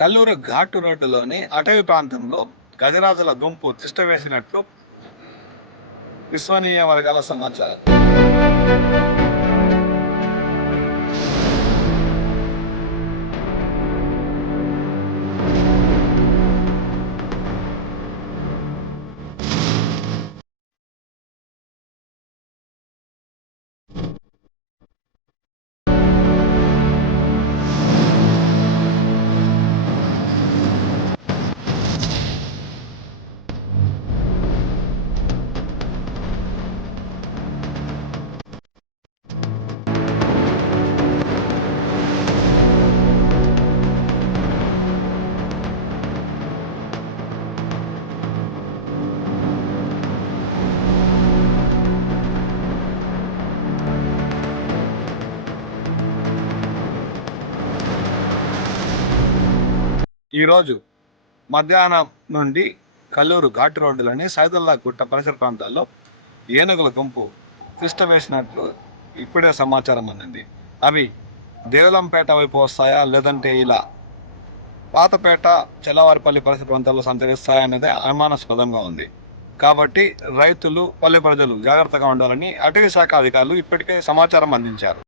కల్లూరు ఘాటు రోడ్డులోని అటవీ ప్రాంతంలో గజరాజుల గుంపు తిష్టవేసినట్లు విశ్వసనీయ వర్గాల సమాచారం. ఈరోజు మధ్యాహ్నం నుండి కల్లూరు ఘాటు రోడ్డులోని సైదుల్లా గుట్ట పరిసర ప్రాంతాల్లో ఏనుగుల గుంపు తిష్ట వేసినట్లు ఇప్పుడే సమాచారం అందింది. అవి దేవులంపేట వైపు వస్తాయా, లేదంటే ఇలా పాతపేట, చెల్లవారిపల్లి పరిసర ప్రాంతాల్లో సంచరిస్తాయన్నదే అనుమానాస్పదంగా ఉంది. కాబట్టి రైతులు, పల్లె ప్రజలు జాగ్రత్తగా ఉండాలని అటవీ శాఖ అధికారులు ఇప్పటికే సమాచారం అందించారు.